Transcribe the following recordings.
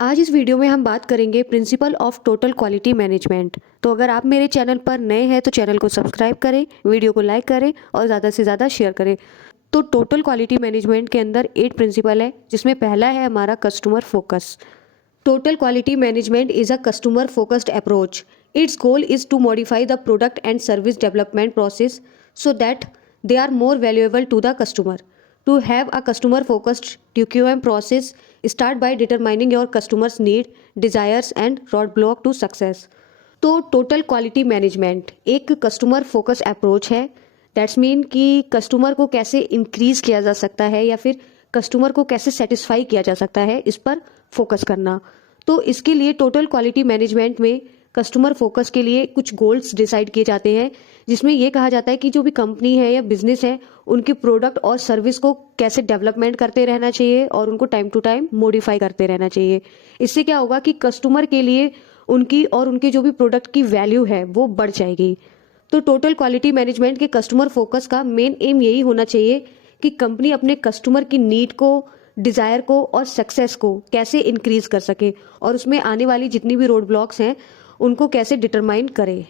आज इस वीडियो में हम बात करेंगे principle of total quality management. तो अगर आप मेरे चैनल पर नए हैं तो चैनल को सब्सक्राइब करें, वीडियो को लाइक करें और ज़्यादा से ज़्यादा शेयर करें। तो टोटल क्वालिटी मैनेजमेंट के अंदर 8 प्रिंसिपल है, जिसमें पहला है हमारा customer focus. Total quality management is a customer focused approach. Its goal is to modify the product and service development process so that they are more valuable to the customer. To have a customer focused TQM process, start by determining your customer's need, desires and roadblock to success. तो total quality management एक customer focus approach है। That's mean कि customer को कैसे increase किया जा सकता है या फिर कस्टमर को कैसे सेटिस्फाई किया जा सकता है, इस पर फोकस करना। तो इसके लिए टोटल क्वालिटी मैनेजमेंट में कस्टमर फोकस के लिए कुछ गोल्स डिसाइड किए जाते हैं, जिसमें यह कहा जाता है कि जो भी कंपनी है या बिजनेस है उनके प्रोडक्ट और सर्विस को कैसे डेवलपमेंट करते रहना चाहिए और उनको टाइम टू टाइम मॉडिफाई करते रहना चाहिए। इससे क्या होगा कि कस्टमर के लिए उनकी और उनके जो भी प्रोडक्ट की वैल्यू है वो बढ़ जाएगी। तो टोटल क्वालिटी मैनेजमेंट के कस्टमर फोकस का मेन एम यही होना चाहिए कि कंपनी अपने कस्टमर की नीड को, डिज़ायर को और सक्सेस को कैसे इंक्रीज कर सके और उसमें आने वाली जितनी भी रोड ब्लॉक्स हैं उनको कैसे डिटरमाइन करे।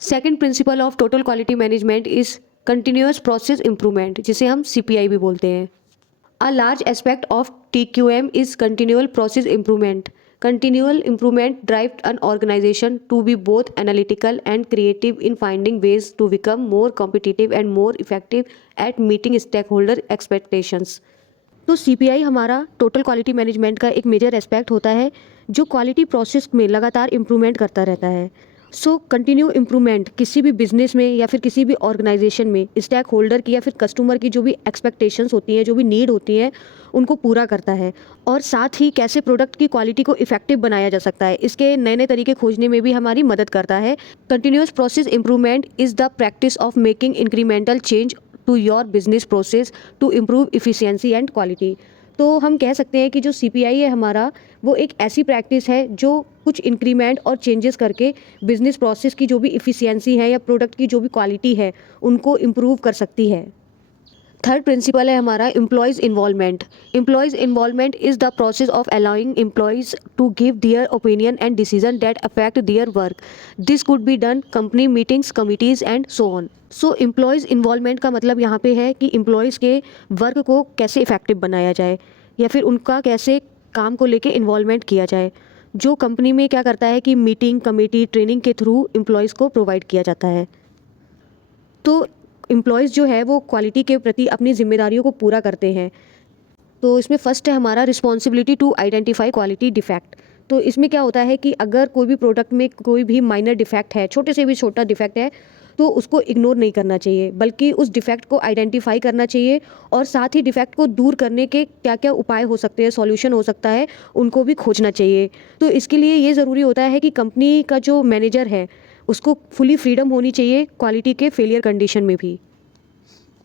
Second principle of total quality management is continuous process improvement, जिसे हम CPI भी बोलते हैं। A large aspect of TQM is continual process improvement. Continual improvement drives an organization to be both analytical and creative in finding ways to become more competitive and more effective at meeting stakeholder expectations. तो CPI हमारा total quality management का एक major aspect होता है जो quality process में लगातार improvement करता रहता है। कंटिन्यू इम्प्रूवमेंट किसी भी बिजनेस में या फिर किसी भी ऑर्गेनाइजेशन में स्टेक होल्डर की या फिर कस्टमर की जो भी एक्सपेक्टेशंस होती हैं, जो भी नीड होती हैं, उनको पूरा करता है और साथ ही कैसे प्रोडक्ट की क्वालिटी को इफेक्टिव बनाया जा सकता है, इसके नए नए तरीके खोजने में भी हमारी मदद करता है। Continuous process improvement is the practice of making incremental change to your business process to improve efficiency and quality. तो हम कह सकते हैं कि जो CPI है हमारा, वो एक ऐसी प्रैक्टिस है जो कुछ इंक्रीमेंट और चेंजेस करके बिजनेस प्रोसेस की जो भी इफ़िशियंसी है या प्रोडक्ट की जो भी क्वालिटी है उनको इम्प्रूव कर सकती है। थर्ड प्रिंसिपल है हमारा employees involvement. Employees involvement is the process of allowing employees to give their opinion and decision that affect their work. This could be done company meetings, committees and so on. Employees involvement का मतलब यहाँ पे है कि employees के work को कैसे effective बनाया जाए या फिर उनका कैसे काम को लेके इन्वॉल्वमेंट किया जाए। जो कंपनी में क्या करता है कि मीटिंग, कमेटी, ट्रेनिंग के थ्रू एम्प्लॉयज़ को प्रोवाइड किया जाता है। तो एम्प्लॉयज़ जो है वो क्वालिटी के प्रति अपनी जिम्मेदारियों को पूरा करते हैं। तो इसमें फर्स्ट है हमारा responsibility to identify quality defect. तो इसमें क्या होता है कि अगर कोई भी प्रोडक्ट में कोई भी माइनर डिफेक्ट है, छोटे से भी छोटा डिफेक्ट है, तो उसको इग्नोर नहीं करना चाहिए, बल्कि उस डिफेक्ट को आइडेंटिफाई करना चाहिए और साथ ही डिफेक्ट को दूर करने के क्या क्या उपाय हो सकते हैं, सॉल्यूशन हो सकता है, उनको भी खोजना चाहिए। तो इसके लिए ये ज़रूरी होता है कि कंपनी का जो मैनेजर है उसको फुली फ्रीडम होनी चाहिए क्वालिटी के फेलियर कंडीशन में भी।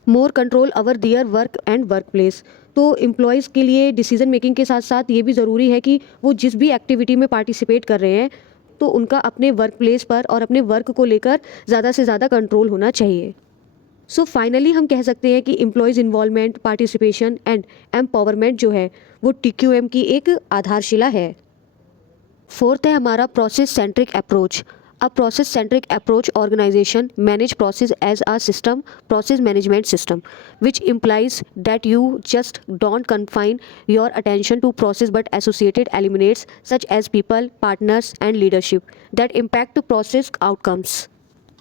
More control over their work and work place. तो एम्प्लॉयज़ के लिए डिसीजन मेकिंग के साथ साथ ये भी ज़रूरी है कि वो जिस भी एक्टिविटी में पार्टिसिपेट कर रहे हैं तो उनका अपने वर्क प्लेस पर और अपने वर्क को लेकर ज़्यादा से ज़्यादा कंट्रोल होना चाहिए। फाइनली हम कह सकते हैं कि employees involvement, participation and empowerment जो है वो TQM की एक आधारशिला है। फोर्थ है हमारा process centric approach. A process centric approach organization manage process as a system, process management system, which implies that you just don't confine your attention to process but associated elements such as people, partners and leadership that impact process outcomes.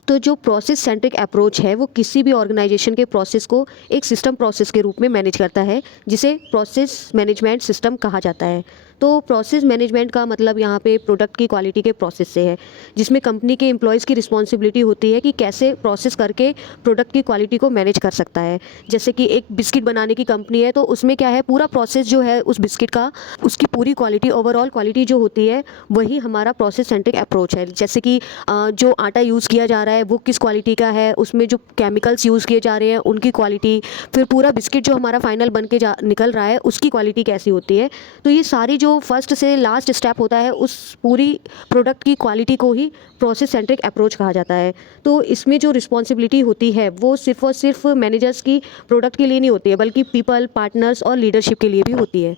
तो जो process centric approach है वो किसी भी organisation के process को एक system process के रूप में मैनेज करता है, जिसे प्रोसेस मैनेजमेंट सिस्टम कहा जाता है। तो प्रोसेस मैनेजमेंट का मतलब यहाँ पे प्रोडक्ट की क्वालिटी के प्रोसेस से है, जिसमें कंपनी के एम्प्लॉयज़ की रिस्पॉन्सिबिलिटी होती है कि कैसे प्रोसेस करके प्रोडक्ट की क्वालिटी को मैनेज कर सकता है। जैसे कि एक बिस्किट बनाने की कंपनी है तो उसमें क्या है, पूरा प्रोसेस जो है उस बिस्किट का, उसकी पूरी क्वालिटी, ओवरऑल क्वालिटी जो होती है वही हमारा प्रोसेस सेंट्रिक अप्रोच है। जैसे कि जो आटा यूज़ किया जा रहा है वो किस क्वालिटी का है, उसमें जो केमिकल्स यूज़ किए जा रहे हैं उनकी क्वालिटी, फिर पूरा बिस्किट जो हमारा फाइनल बन के निकल रहा है उसकी क्वालिटी कैसी होती है। तो ये सारी जो फर्स्ट से लास्ट स्टेप होता है उस पूरी प्रोडक्ट की क्वालिटी को ही प्रोसेस सेंट्रिक अप्रोच कहा जाता है। तो इसमें जो रिस्पॉन्सिबिलिटी होती है वो सिर्फ और सिर्फ मैनेजर्स की प्रोडक्ट के लिए नहीं होती है, बल्कि पीपल, पार्टनर्स और लीडरशिप के लिए भी होती है।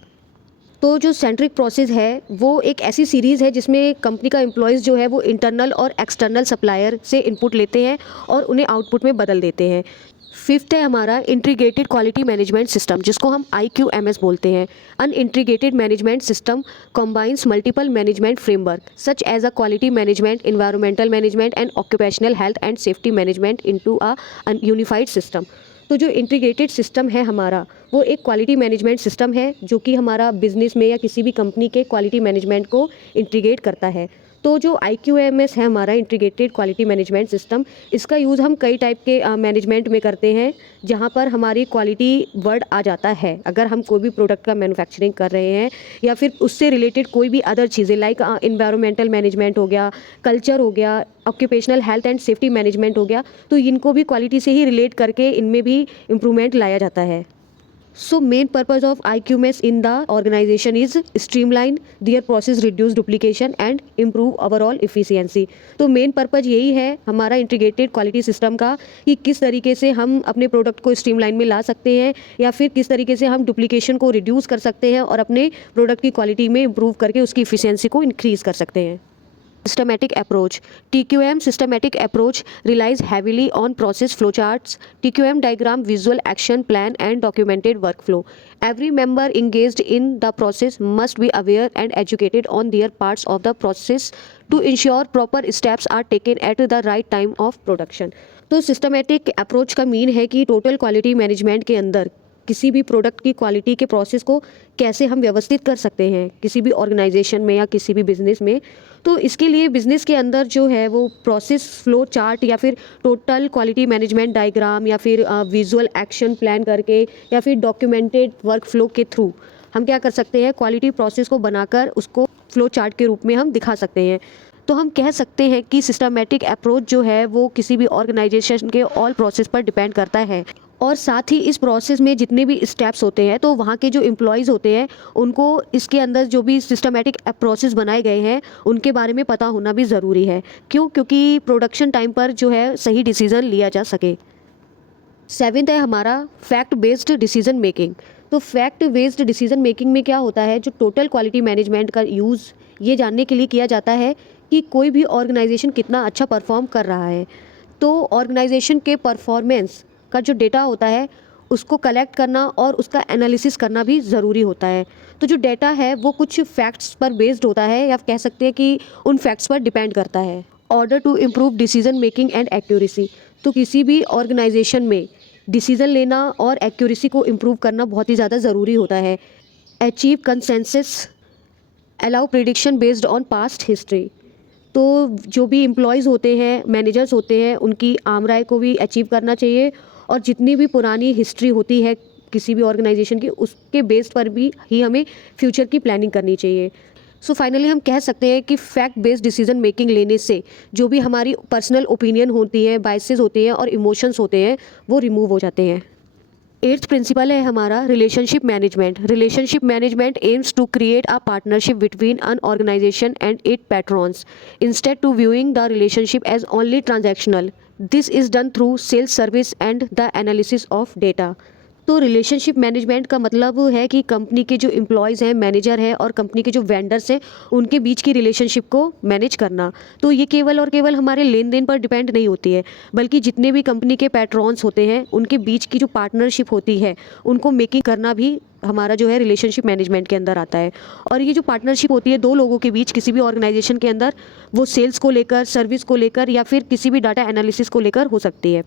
तो जो सेंट्रिक प्रोसेस है वो एक ऐसी सीरीज़ है जिसमें कंपनी का एम्प्लॉयज़ जो है वो इंटरनल और एक्सटर्नल सप्लायर से इनपुट लेते हैं और उन्हें आउटपुट में बदल देते हैं। फिफ्थ है हमारा इंटीग्रेटेड क्वालिटी मैनेजमेंट सिस्टम, जिसको हम IQMS बोलते हैं। An integrated management system combines multiple management framework such as a quality management, environmental management and occupational health and safety management into a unified system. तो जो integrated system है हमारा, वो एक क्वालिटी मैनेजमेंट सिस्टम है जो कि हमारा बिजनेस में या किसी भी कंपनी के क्वालिटी मैनेजमेंट को इंटीग्रेट करता है। तो जो IQMS है हमारा इंटीग्रेटेड क्वालिटी मैनेजमेंट सिस्टम, इसका यूज़ हम कई टाइप के मैनेजमेंट में करते हैं, जहाँ पर हमारी क्वालिटी वर्ड आ जाता है। अगर हम कोई भी प्रोडक्ट का मैन्युफैक्चरिंग कर रहे हैं या फिर उससे रिलेटेड कोई भी अदर चीज़ें लाइक इन्वायरमेंटल मैनेजमेंट हो गया, कल्चर हो गया, occupational health and safety management हो गया, तो इनको भी क्वालिटी से ही रिलेट करके इनमें भी इम्प्रूवमेंट लाया जाता है। So main purpose of IQMS in the organization is streamline their process, reduce duplication and improve overall efficiency। तो मेन पर्पज़ यही है हमारा इंटीग्रेटेड क्वालिटी सिस्टम का कि किस तरीके से हम अपने प्रोडक्ट को स्ट्रीमलाइन में ला सकते हैं या फिर किस तरीके से हम डुप्लीकेशन को रिड्यूस कर सकते हैं और अपने प्रोडक्ट की क्वालिटी में इम्प्रूव करके उसकी इफिशियंसी को इंक्रीज़ कर सकते हैं। Systematic approach. TQM systematic approach relies heavily on process flowcharts, TQM diagram, visual action plan, and documented workflow. Every member engaged in the process must be aware and educated on their parts of the process to ensure proper steps are taken at the right time of production. तो systematic approach का mean है कि total quality management के अंदर किसी भी product की quality के प्रोसेस को कैसे हम व्यवस्थित कर सकते हैं किसी भी ऑर्गेनाइजेशन में या किसी भी बिजनेस में। तो इसके लिए बिजनेस के अंदर जो है वो प्रोसेस फ्लो चार्ट या फिर टोटल क्वालिटी मैनेजमेंट डायग्राम या फिर विजुअल एक्शन प्लान करके या फिर डॉक्यूमेंटेड वर्क फ्लो के थ्रू हम क्या कर सकते हैं, क्वालिटी प्रोसेस को बनाकर उसको फ्लो चार्ट के रूप में हम दिखा सकते हैं। तो हम कह सकते हैं कि सिस्टमेटिक अप्रोच जो है वो किसी भी ऑर्गेनाइजेशन के ऑल प्रोसेस पर डिपेंड करता है और साथ ही इस प्रोसेस में जितने भी स्टेप्स होते हैं तो वहाँ के जो एम्प्लॉयज़ होते हैं उनको इसके अंदर जो भी सिस्टमेटिक प्रोसेस बनाए गए हैं उनके बारे में पता होना भी ज़रूरी है। क्योंकि प्रोडक्शन टाइम पर जो है सही डिसीज़न लिया जा सके। सेवेंथ है हमारा फैक्ट बेस्ड डिसीजन मेकिंग। तो फैक्ट बेस्ड डिसीजन मेकिंग में क्या होता है, जो टोटल क्वालिटी मैनेजमेंट का यूज़ ये जानने के लिए किया जाता है कि कोई भी ऑर्गेनाइजेशन कितना अच्छा परफॉर्म कर रहा है। तो ऑर्गेनाइजेशन के परफॉर्मेंस का जो डेटा होता है उसको कलेक्ट करना और उसका एनालिसिस करना भी ज़रूरी होता है। तो जो डेटा है वो कुछ फैक्ट्स पर बेस्ड होता है या कह सकते हैं कि उन फैक्ट्स पर डिपेंड करता है। Order to improve decision making and accuracy. तो किसी भी ऑर्गेनाइजेशन में डिसीज़न लेना और एक्यूरेसी को इम्प्रूव करना बहुत ही ज़्यादा ज़रूरी होता है। Achieve consensus, allow prediction based on past history. तो जो भी एम्प्लॉयज़ होते हैं, मैनेजर्स होते हैं, उनकी आम राय को भी अचीव करना चाहिए और जितनी भी पुरानी हिस्ट्री होती है किसी भी ऑर्गेनाइजेशन की उसके बेस्ड पर भी ही हमें फ्यूचर की प्लानिंग करनी चाहिए। सो फाइनली हम कह सकते हैं कि फैक्ट बेस्ड डिसीजन मेकिंग लेने से जो भी हमारी पर्सनल ओपिनियन होती है, बायसेस होते हैं और इमोशंस होते हैं वो रिमूव हो जाते हैं। एट्थ प्रिंसिपल है हमारा relationship management. Relationship management aims to create a partnership between an organisation and it patrons instead to viewing the relationship as only transactional. This is done through sales service and the analysis of data. तो relationship management का मतलब है कि company के जो employees हैं, manager हैं और कंपनी के जो वेंडर्स हैं उनके बीच की रिलेशनशिप को मैनेज करना। तो ये केवल और केवल हमारे लेन देन पर डिपेंड नहीं होती है, बल्कि जितने भी कंपनी के पैट्रॉन्स होते हैं उनके बीच की जो पार्टनरशिप होती है उनको मेकिंग करना भी हमारा जो है रिलेशनशिप मैनेजमेंट के अंदर आता है। और ये जो पार्टनरशिप होती है दो लोगों के बीच किसी भी ऑर्गेनाइजेशन के अंदर, वो सेल्स को लेकर, सर्विस को लेकर या फिर किसी भी डाटा एनालिसिस को लेकर हो सकती है।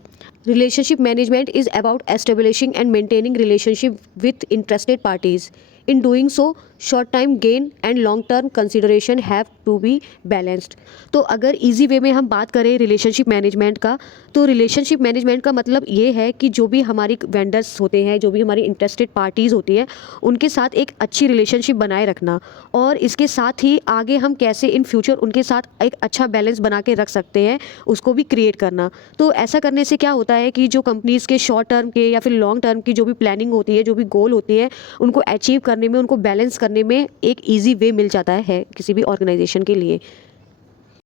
Relationship management is about establishing and maintaining relationship with interested parties. In doing so short time gain and long term consideration have to be balanced. तो अगर इजी वे में हम बात करें रिलेशनशिप मैनेजमेंट का, तो रिलेशनशिप मैनेजमेंट का मतलब ये है कि जो भी हमारी वेंडर्स होते हैं, जो भी हमारी इंटरेस्टेड पार्टीज़ होती हैं, उनके साथ एक अच्छी रिलेशनशिप बनाए रखना और इसके साथ ही आगे हम कैसे इन फ्यूचर उनके साथ एक अच्छा बैलेंस बना के रख सकते हैं उसको भी क्रिएट करना। तो ऐसा करने से क्या होता है कि जो कंपनीज़ के शॉर्ट टर्म के या फिर लॉन्ग टर्म की जो भी प्लानिंग होती है, जो भी गोल होती है, उनको अचीव करने में, उनको बैलेंस करने में एक ईजी वे मिल जाता है किसी भी ऑर्गेनाइजेशन के लिए।